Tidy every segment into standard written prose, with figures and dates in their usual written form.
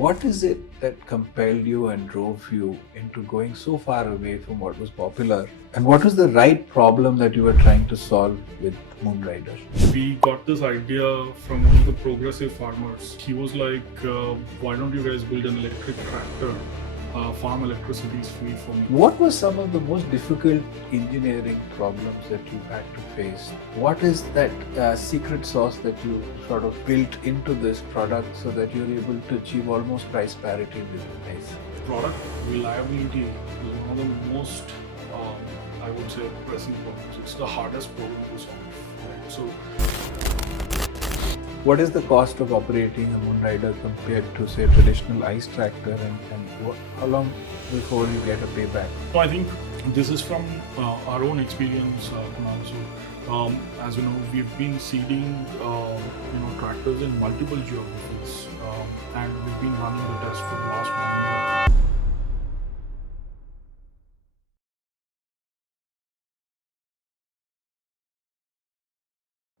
What is it that compelled you and drove you into going so far away from what was popular? And what was the right problem that you were trying to solve with Moonrider? We got this idea from one of the progressive farmers. He was like, why don't you guys build an electric tractor? Farm electricity is free for me. What were some of the most difficult engineering problems that you had to face? What is that secret sauce that you sort of built into this product so that you're able to achieve almost price parity with ICE? Product reliability is one of the most, I would say, pressing problems. It's the hardest problem to solve. Right? So, what is the cost of operating a Moonrider compared to, say, a traditional ICE tractor, and how long before you get a payback? so I think this is from our own experience, Kunal. So, as you know, we've been seeding, tractors in multiple geographies, and we've been running the test for the last 1 year.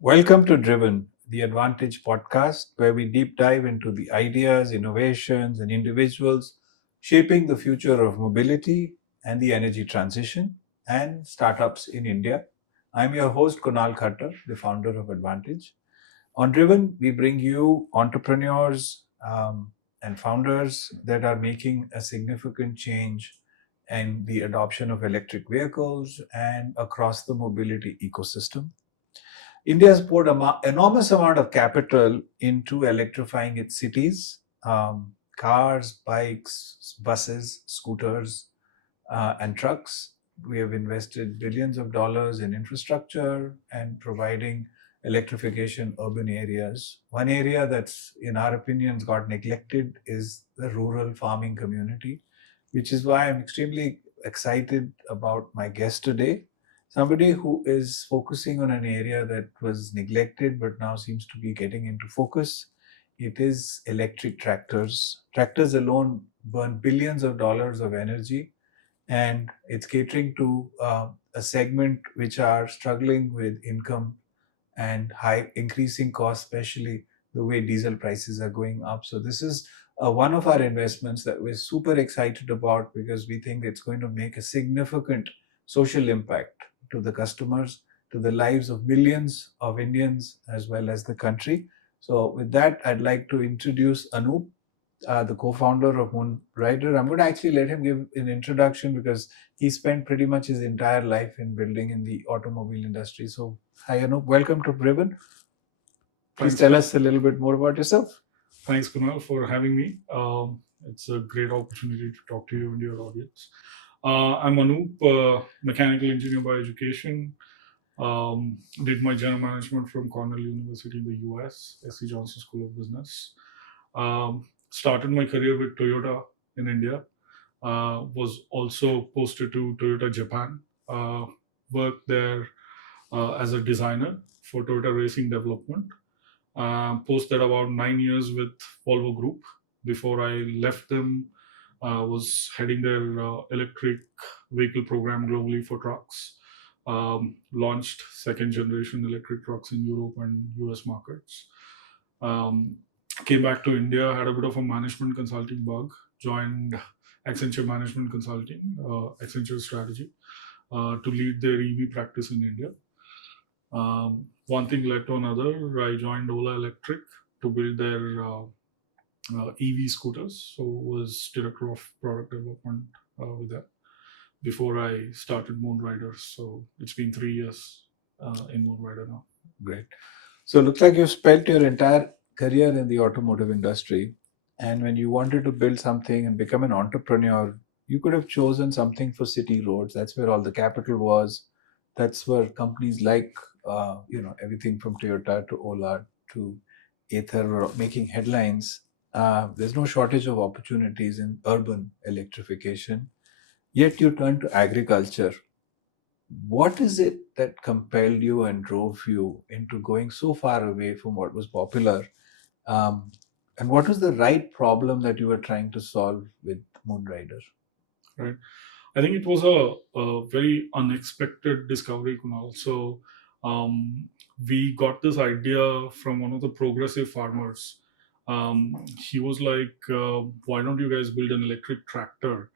Welcome to Driven, the Advantage podcast, where we deep dive into the ideas, innovations, and individuals shaping the future of mobility and the energy transition and startups in India. I'm your host, Kunal Khattar, the founder of Advantage. On Driven, we bring you entrepreneurs and founders that are making a significant change in the adoption of electric vehicles and across the mobility ecosystem. India has poured enormous amount of capital into electrifying its cities, cars, bikes, buses, scooters, and trucks. We have invested billions of dollars in infrastructure and providing electrification urban areas. One area that's, in our opinions, got neglected is the rural farming community, which is why I'm extremely excited about my guest today. Somebody who is focusing on an area that was neglected but now seems to be getting into focus. It is electric tractors. Tractors alone burn billions of dollars of energy, and it's catering to a segment which are struggling with income and high increasing costs, especially the way diesel prices are going up. So this is one of our investments that we're super excited about because we think it's going to make a significant social impact to the customers, to the lives of millions of Indians as well as the country. So with that, I'd like to introduce Anoop, the co-founder of Moonrider. I'm going to actually let him give an introduction because he spent pretty much his entire life in building in the automobile industry. So, hi Anoop, welcome to Driven. Please tell us a little bit more about yourself. Thanks, Kunal, for having me. It's a great opportunity to talk to you and your audience. I'm Anoop, mechanical engineer by education. Did my general management from Cornell University in the US, SC Johnson School of Business. Started my career with Toyota in India. Was also posted to Toyota Japan. Worked there as a designer for Toyota Racing Development. Posted about 9 years with Volvo Group. Before I left them, was heading their electric vehicle program globally for trucks. Launched second generation electric trucks in Europe and US markets. Came back to India, had a bit of a management consulting bug, joined Accenture Management Consulting, Accenture Strategy, to lead their EV practice in India. One thing led to another. I joined Ola Electric to build their EV scooters. So was director of product development with that before I started Moonrider. So it's been 3 years in Moonrider now. Great. So it looks like you've spent your entire career in the automotive industry. And when you wanted to build something and become an entrepreneur, you could have chosen something for city roads. That's where all the capital was. That's where companies like, everything from Toyota to Ola to Ather were making headlines. There's no shortage of opportunities in urban electrification. Yet you turn to agriculture. What is it that compelled you and drove you into going so far away from what was popular? Um, and what was the right problem that you were trying to solve with Moonrider? Right. I think it was a very unexpected discovery, Kunal. So we got this idea from one of the progressive farmers. He was like, "Why don't you guys build an electric tractor?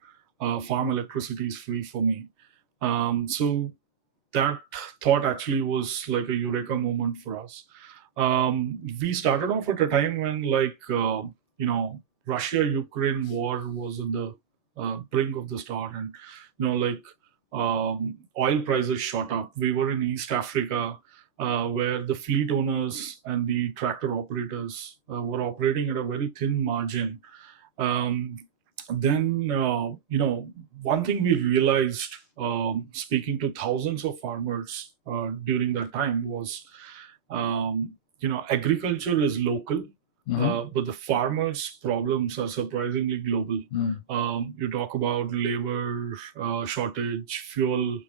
Farm electricity is free for me." So that thought actually was like a eureka moment for us. We started off at a time when, like, Russia-Ukraine war was on the brink of the start, and like, oil prices shot up. We were in East Africa, where the fleet owners and the tractor operators were operating at a very thin margin. um, then one thing we realized, speaking to thousands of farmers during that time, was agriculture is local, but the farmers problems are surprisingly global. You talk about labor shortage, fuel,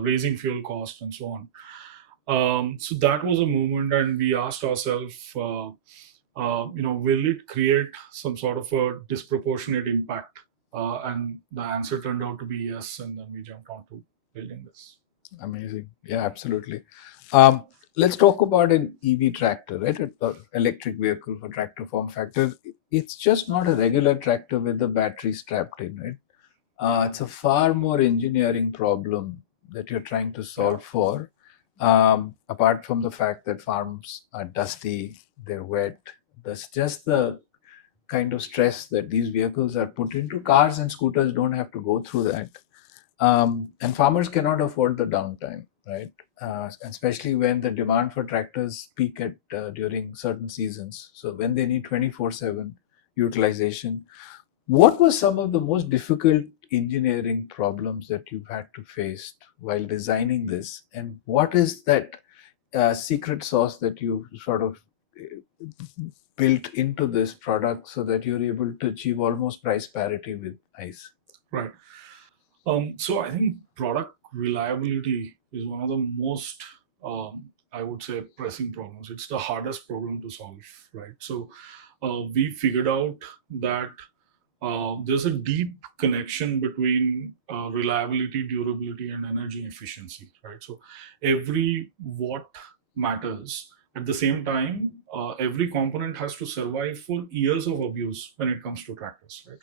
raising fuel cost, and so on. So that was a moment, and we asked ourselves, will it create some sort of a disproportionate impact? And the answer turned out to be yes, and then we jumped onto building this. Amazing. Yeah, absolutely. Um, let's talk about an EV tractor, right? Electric vehicle for tractor form factor. It's just not a regular tractor with the battery strapped in, right? It's a far more engineering problem that you're trying to solve for. Apart from the fact that farms are dusty, they're wet, that's just the kind of stress that these vehicles are put into. Cars and scooters don't have to go through that. And farmers cannot afford the downtime, right? Especially when the demand for tractors peak at during certain seasons. So when they need 24/7 utilization, what were some of the most difficult engineering problems that you've had to face while designing this? And what is that secret sauce that you sort of built into this product so that you're able to achieve almost price parity with ICE? Right. So I think product reliability is one of the most, I would say, pressing problems. It's the hardest problem to solve, right? So we figured out that there's a deep connection between reliability, durability, and energy efficiency, right? So every watt matters. At the same time, every component has to survive for years of abuse when it comes to tractors, right?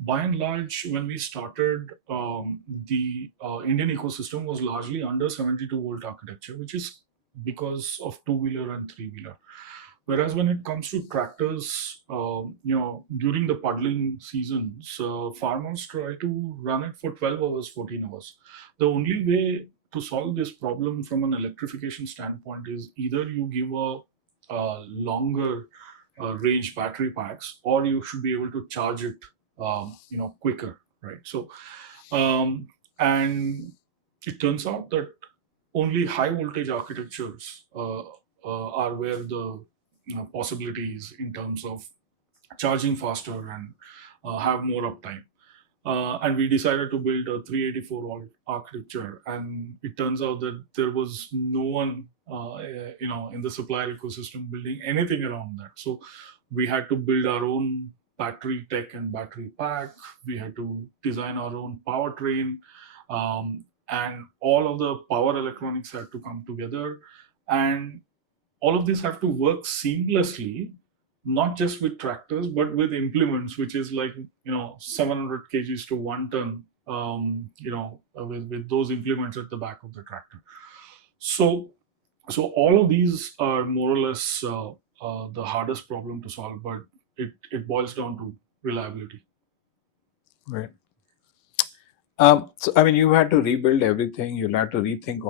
By and large, when we started, the Indian ecosystem was largely under 72-volt architecture, which is because of two-wheeler and three-wheeler. Whereas when it comes to tractors, during the puddling seasons, farmers try to run it for 12 hours, 14 hours. The only way to solve this problem from an electrification standpoint is either you give a longer range battery packs, or you should be able to charge it, quicker, right? So, and it turns out that only high voltage architectures are where the possibilities in terms of charging faster and have more uptime. And we decided to build a 384 volt architecture, and it turns out that there was no one, in the supplier ecosystem building anything around that. So we had to build our own battery tech and battery pack. We had to design our own powertrain, and all of the power electronics had to come together, and all of this have to work seamlessly, not just with tractors but with implements, which is like 700 kgs to 1 ton, with those implements at the back of the tractor. So so all of these are more or less the hardest problem to solve, but it boils down to reliability. Right. So, I mean, you had to rebuild everything. You'll have to rethink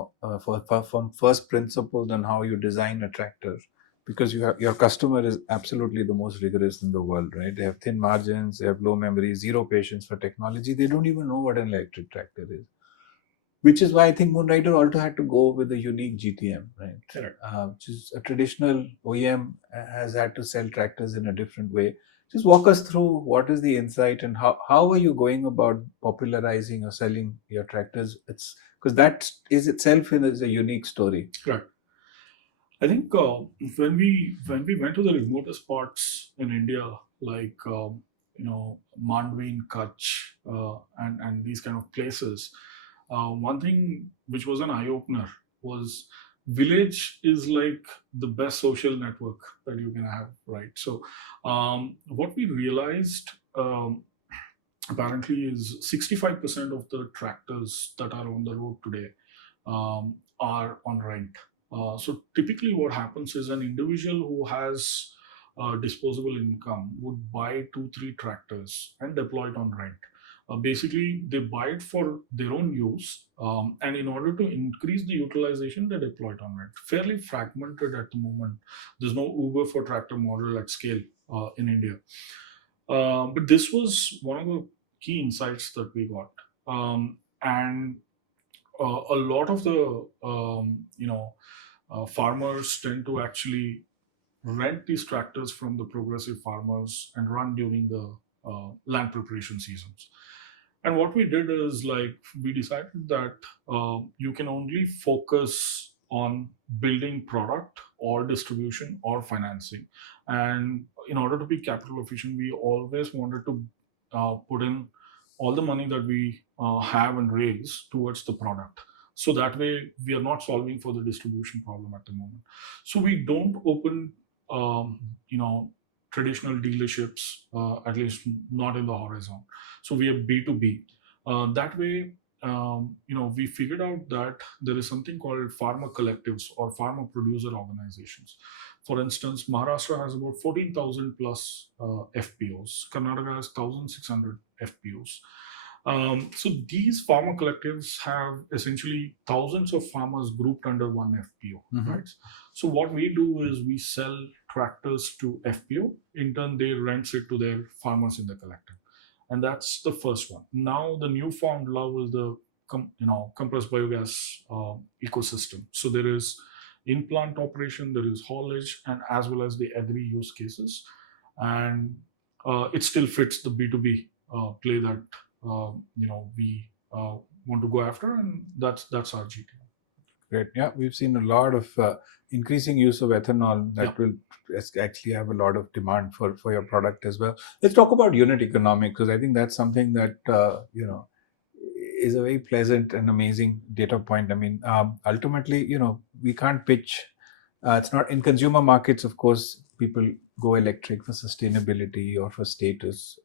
from first principles on how you design a tractor, because your customer is absolutely the most rigorous in the world, right? They have thin margins, they have low memory, zero patience for technology. They don't even know what an electric tractor is, which is why I think Moonrider also had to go with a unique GTM, right? Correct. Which is a traditional OEM has had to sell tractors in a different way. Just walk us through what is the insight and how are you going about popularizing or selling your tractors? It's because that is itself is a unique story. Correct. I think when we went to the remotest parts in India, like Mandvi in Kutch, and these kind of places, one thing which was an eye opener was village is like the best social network that you can have, right? So what we realized apparently is 65% of the tractors that are on the road today are on rent. So typically, what happens is an individual who has disposable income would buy two, three tractors and deploy it on rent. Basically, they buy it for their own use, and in order to increase the utilization, they deploy it on rent. Fairly fragmented at the moment. There's no Uber for tractor model at scale in India. But this was one of the key insights that we got. And a lot of the farmers tend to actually rent these tractors from the progressive farmers and run during the land preparation seasons. And what we did is like we decided that you can only focus on building product or distribution or financing. And in order to be capital efficient, we always wanted to put in all the money that we have and raise towards the product. So that way we are not solving for the distribution problem at the moment. So we don't open, um, you know, traditional dealerships, at least not in the horizon. So we are B2B. That way, we figured out that there is something called farmer collectives or farmer producer organizations. For instance, Maharashtra has about 14,000 plus FPOs. Karnataka has 1,600 FPOs. So these farmer collectives have essentially thousands of farmers grouped under one FPO, right? So what we do is we sell tractors to FPO. In turn, they rent it to their farmers in the collective, and that's the first one. Now the newfound love is the compressed biogas ecosystem. So there is in-plant operation, there is haulage, and as well as the agri use cases, and it still fits the B2B play that we want to go after, and that's our GTM. Great. Yeah, we've seen a lot of increasing use of ethanol that will actually have a lot of demand for your product as well. Let's talk about unit economics, because I think that's something that is a very pleasant and amazing data point. I mean, ultimately, we can't pitch. It's not in consumer markets, of course, people go electric for sustainability or for status.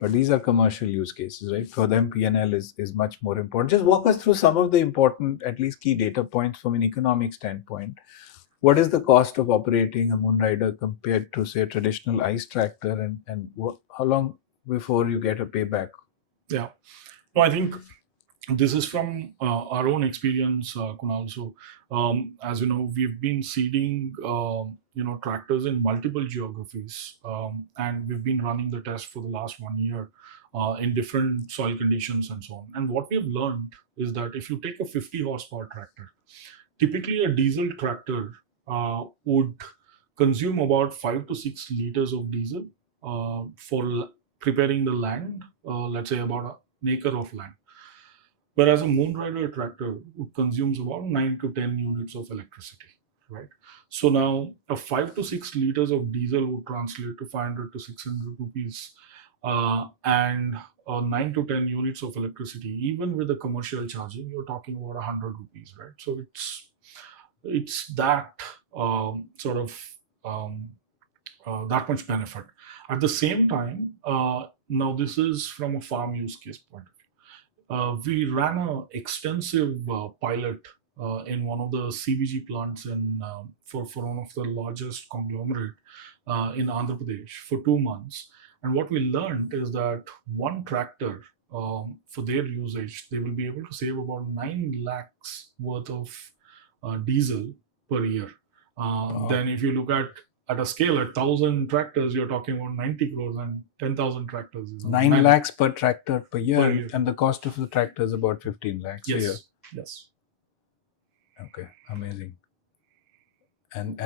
But these are commercial use cases, right? For them, P&L is much more important. Just walk us through some of the important, at least key data points from an economic standpoint. What is the cost of operating a Moonrider compared to, say, a traditional ICE tractor, and how long before you get a payback? Yeah. No, I think this is from our own experience, Kunal. So, as you know, we've been seeding, tractors in multiple geographies, and we've been running the test for the last 1 year in different soil conditions and so on. And what we have learned is that if you take a 50 horsepower tractor, typically a diesel tractor would consume about 5 to 6 liters of diesel for preparing the land, let's say about an acre of land. Whereas a Moonrider tractor consumes about 9 to 10 units of electricity, right? So now a 5 to 6 liters of diesel would translate to 500 to 600 rupees, and 9 to 10 units of electricity, even with the commercial charging, you're talking about 100 rupees, right? So it's that sort of that much benefit. At the same time, now this is from a farm use case point of view. We ran an extensive pilot in one of the CBG plants for one of the largest conglomerate in Andhra Pradesh for 2 months. And what we learned is that one tractor, for their usage, they will be able to save about 9 lakhs worth of diesel per year. Then if you look at a scale at 1,000 tractors, you're talking about 90 crores, and 10,000 tractors is 9 lakhs per tractor per year, and the cost of the tractor is about 15 lakhs a year. Yes. Okay, amazing. And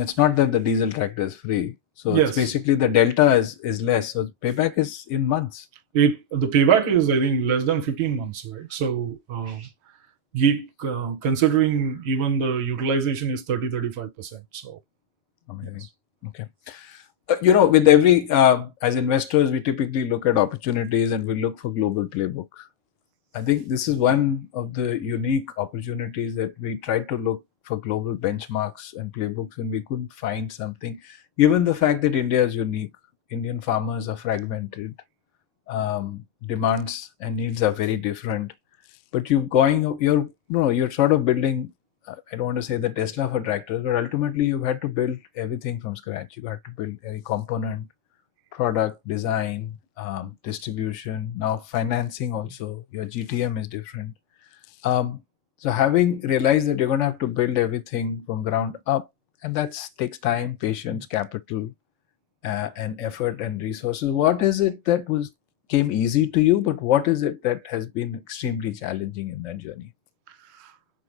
it's not that the diesel tractor is free. So it's basically the delta is less. So payback is in months. The payback is, I think, less than 15 months, right? So considering even the utilization is 30-35%. So amazing. Okay. With every, as investors, we typically look at opportunities and we look for global playbooks. I think this is one of the unique opportunities that we tried to look for global benchmarks and playbooks, and we couldn't find something. Given the fact that India is unique, Indian farmers are fragmented, demands and needs are very different. But you're no, you're sort of building. I don't want to say the Tesla for tractors, but ultimately you had to build everything from scratch. You had to build every component, product design, distribution, now financing also. Your GTM is different. So having realized that you're going to have to build everything from ground up, and that takes time, patience, capital, and effort and resources. What is it that was came easy to you, but what is it that has been extremely challenging in that journey?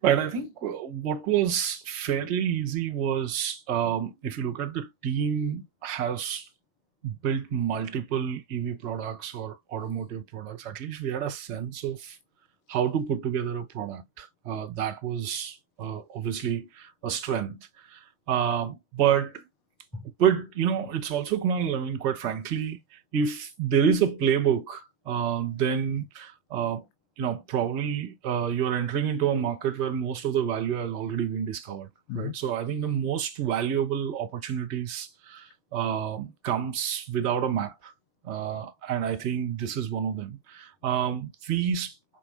Right. I think what was fairly easy was, if you look at the team has built multiple EV products or automotive products, at least we had a sense of how to put together a product. That was obviously a strength. Uh, but it's also, Kunal, I mean, quite frankly, if there is a playbook, then uh, probably you're entering into a market where most of the value has already been discovered, right? So I think the most valuable opportunities comes without a map, and I think this is one of them.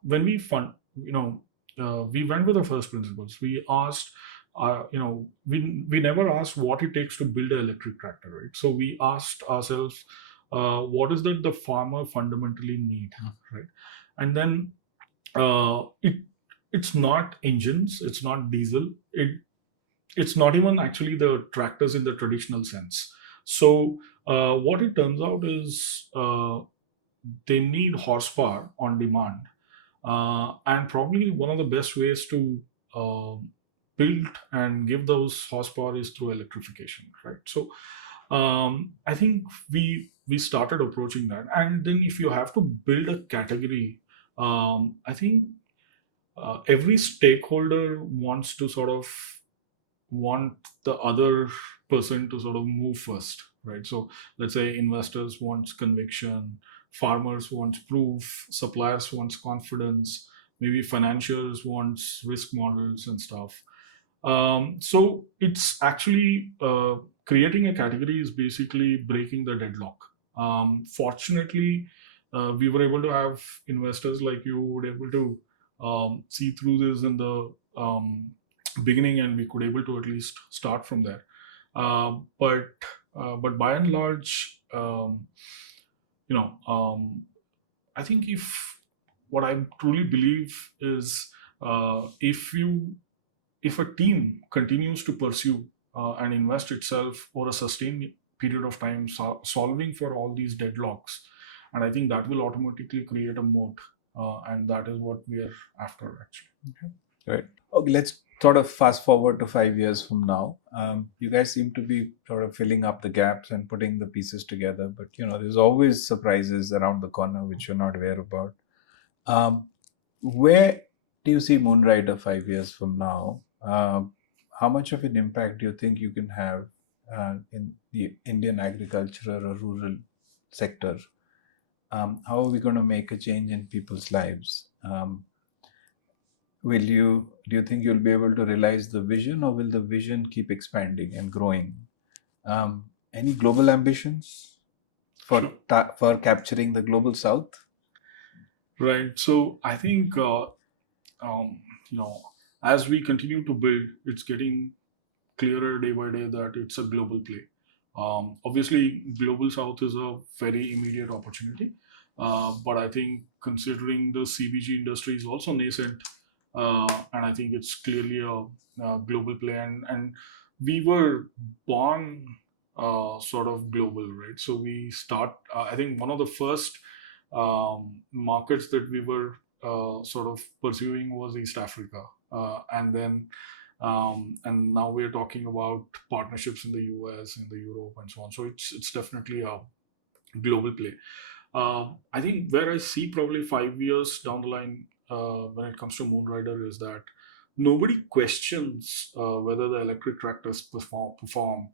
When we fund, we went with the first principles. We asked, we never asked what it takes to build an electric tractor, right? So we asked ourselves, what is that the farmer fundamentally need, right? And then it's not engines, it's not diesel, it's not even actually the tractors in the traditional sense. So what it turns out is they need horsepower on demand, and probably one of the best ways to uh, build and give those horsepower is through electrification, right? So I think we started approaching that, and then if you have to build a category, I think every stakeholder wants to sort of want the other person to sort of move first, right? So let's say investors wants conviction, farmers wants proof, suppliers wants confidence, maybe financiers wants risk models and stuff. So it's actually creating a category is basically breaking the deadlock. Fortunately, we were able to have investors like you who were able to see through this in the beginning, and we could able to at least start from there. But by and large, you know, I think if what I truly believe is if a team continues to pursue and invest itself for a sustained period of time, solving for all these deadlocks, and I think that will automatically create a moat, and that is what we are after actually. Right. Okay, let's sort of fast forward to 5 years from now. You guys seem to be sort of filling up the gaps and putting the pieces together, but there's always surprises around the corner which you're not aware about. Where do you see Moonrider 5 years from now? How much of an impact do you think you can have in the Indian agricultural or rural sector? How are we going to make a change in people's lives? Do you think you'll be able to realize the vision, or will the vision keep expanding and growing? Any global ambitions for Sure. for capturing the global south? Right. So I think um, you know as we continue to build, it's getting clearer day by day that it's a global play. Obviously, global south is a very immediate opportunity, but I think considering the CBG industry is also nascent, and I think it's clearly a global play, and we were born sort of global, right? So we start. I think one of the first markets that we were sort of pursuing was East Africa, and then and now we're talking about partnerships in the US, in the Europe, and so on. So it's definitely a global play. I think where I see probably 5 years down the line when it comes to Moonrider is that nobody questions whether the electric tractors perform.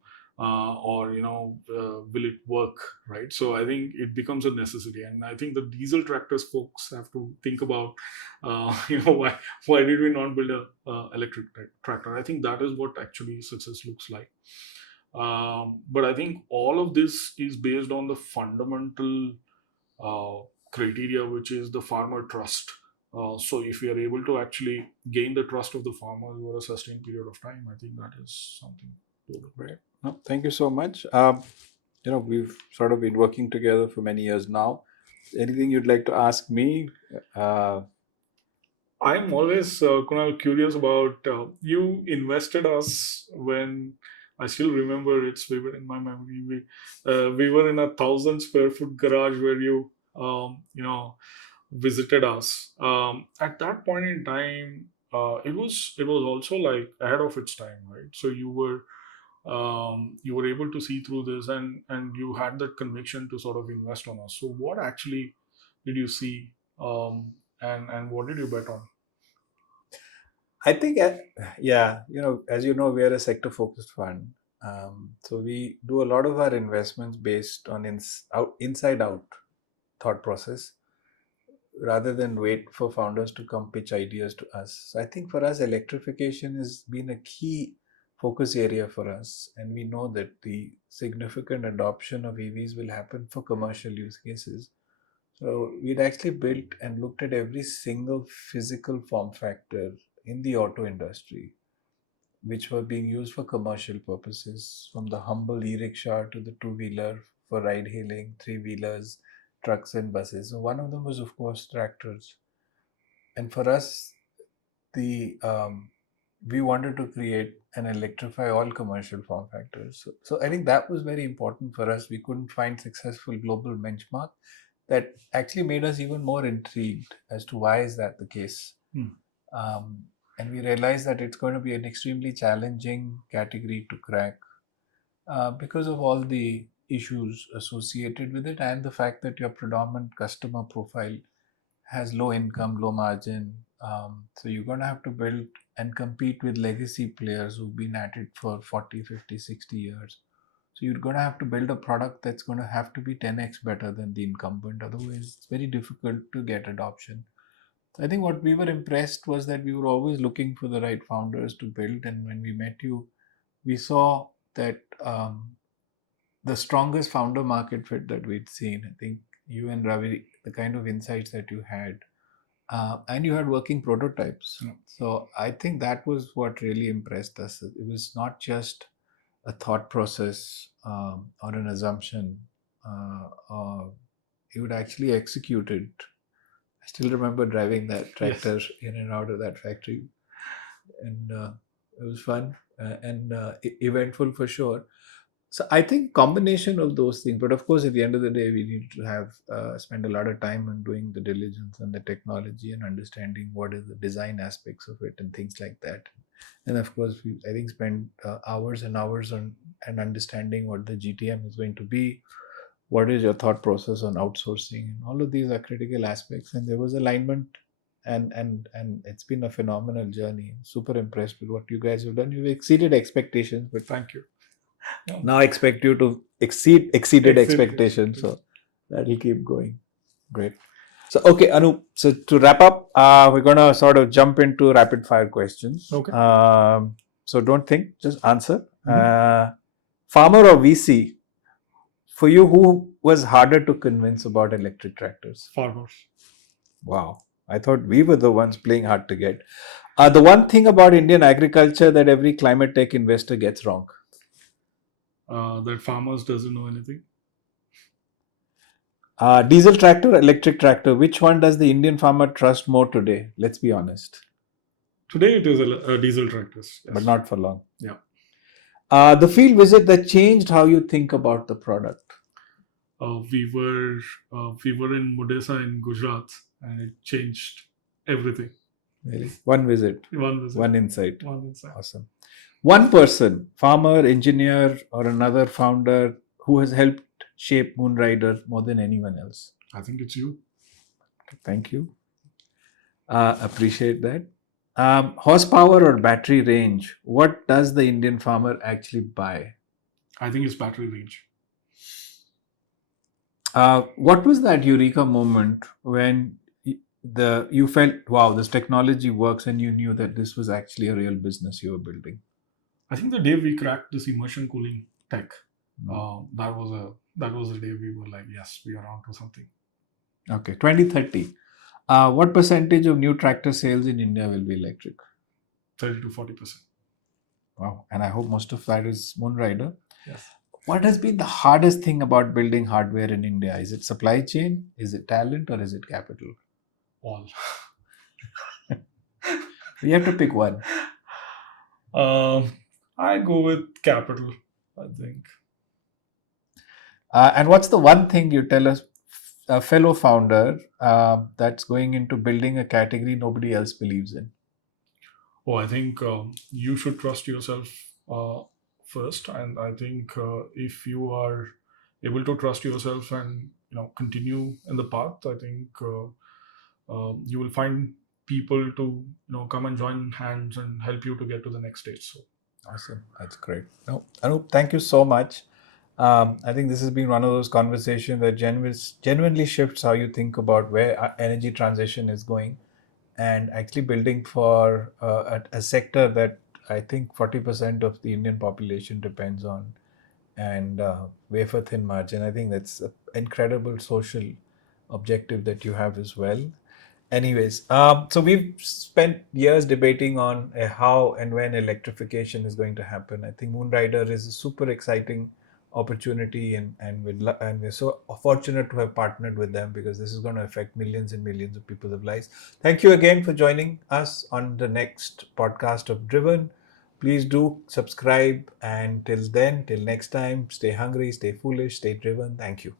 or will it work, right? So I think it becomes a necessity, and I think the diesel tractors folks have to think about, why did we not build a electric tractor? I think that is what actually success looks like. But I think all of this is based on the fundamental uh, criteria, which is the farmer trust. So if we are able to actually gain the trust of the farmers over a sustained period of time, I think that is something to look at. Right. No, thank you so much. We've sort of been working together for many years now. Anything you'd like to ask me? Uh, I'm always, Kunal, curious about you invested us when I still remember it's vivid in my memory. We were in 1,000 square foot garage where you visited us. At that point in time, it was also like ahead of its time, right? So you were able to see through this, and you had that conviction to sort of invest on us. So what actually did you see, and what did you bet on? I think, yeah, as you know, we are a sector focused fund. So we do a lot of our investments based on inside out thought process rather than wait for founders to come pitch ideas to us. So I think for us, electrification has been a key focus area for us. And we know that the significant adoption of EVs will happen for commercial use cases. So we'd actually built and looked at every single physical form factor in the auto industry, which were being used for commercial purposes, from the humble e-rickshaw to the two-wheeler for ride-hailing, three-wheelers, trucks and buses. So one of them was, of course, tractors. And for us, the we wanted to create and electrify all commercial form factors. So I think that was very important for us. We couldn't find successful global benchmark that actually made us even more intrigued as to why is that the case. Um, and we realized that it's going to be an extremely challenging category to crack because of all the issues associated with it and the fact that your predominant customer profile has low income, low margin. So you're going to have to build and compete with legacy players who've been at it for 40, 50, 60 years. So you're going to have to build a product that's going to have to be 10x better than the incumbent. Otherwise, it's very difficult to get adoption. I think what we were impressed was that we were always looking for the right founders to build. And when we met you, we saw that the strongest founder market fit that we'd seen. I think you and Ravi, the kind of insights that you had, and you had working prototypes. Yeah. So I think that was what really impressed us. It was not just a thought process or an assumption. You would actually execute it. I still remember driving that tractor in and out of that factory, and it was fun and eventful for sure. So I think combination of those things, but of course, at the end of the day, we need to have spend a lot of time on doing the diligence and the technology and understanding what is the design aspects of it and things like that. And of course, we I think spend hours and hours on and understanding what the GTM is going to be. What is your thought process on outsourcing? And all of these are critical aspects. And there was alignment, and it's been a phenomenal journey. Super impressed with what you guys have done. You've exceeded expectations, but Thank you. now I expect you to exceeded expectations. So that'll keep going. Great. So okay, Anoop. So to wrap up, we're gonna sort of jump into rapid fire questions. Okay. So don't think, just answer. Farmer or VC? For you, who was harder to convince about electric tractors? Farmers. Wow. I thought we were the ones playing hard to get. The one thing about Indian agriculture that every climate tech investor gets wrong. That farmers doesn't know anything. Diesel tractor, electric tractor, which one does the Indian farmer trust more today? Let's be honest. Today it is a diesel tractors. Yes. But not for long. Yeah. The field visit that changed how you think about the product. We were in Mudesa in Gujarat, and it changed everything. Really? One visit, One visit. one insight. One insight. Awesome. One person, farmer, engineer, or another founder who has helped shape Moonrider more than anyone else. I think it's you. Thank you. Appreciate that. Horsepower or battery range? What does the Indian farmer actually buy? I think it's battery range. What was that eureka moment when you felt, wow, this technology works, and you knew that this was actually a real business you were building? I think the day we cracked this immersion cooling tech, Mm. that was the day we were like, yes, we are onto something. Okay, 2030. What percentage of new tractor sales in India will be electric? 30 to 40%. Wow, and I hope most of that is Moonrider. Yes. What has been the hardest thing about building hardware in India? Is it supply chain? Is it talent? Or is it capital? All. We have to pick one. I go with capital, I think. And what's the one thing you tell us, a fellow founder, that's going into building a category nobody else believes in? Oh, I think you should trust yourself first, and I think if you are able to trust yourself and continue in the path, I think you will find people to come and join hands and help you to get to the next stage. So Awesome. That's great. No, Anoop, thank you so much. I think this has been one of those conversations that genuinely shifts how you think about where energy transition is going, and actually building for a sector that I think 40% of the Indian population depends on, and wafer thin margin. I think that's an incredible social objective that you have as well. Anyways, so we've spent years debating on how and when electrification is going to happen. I think Moonrider is a super exciting opportunity, and we're so fortunate to have partnered with them, because this is going to affect millions and millions of people's lives. Thank you again for joining us on the next podcast of Driven. Please do subscribe, and till then, till next time, stay hungry, stay foolish, stay driven. Thank you.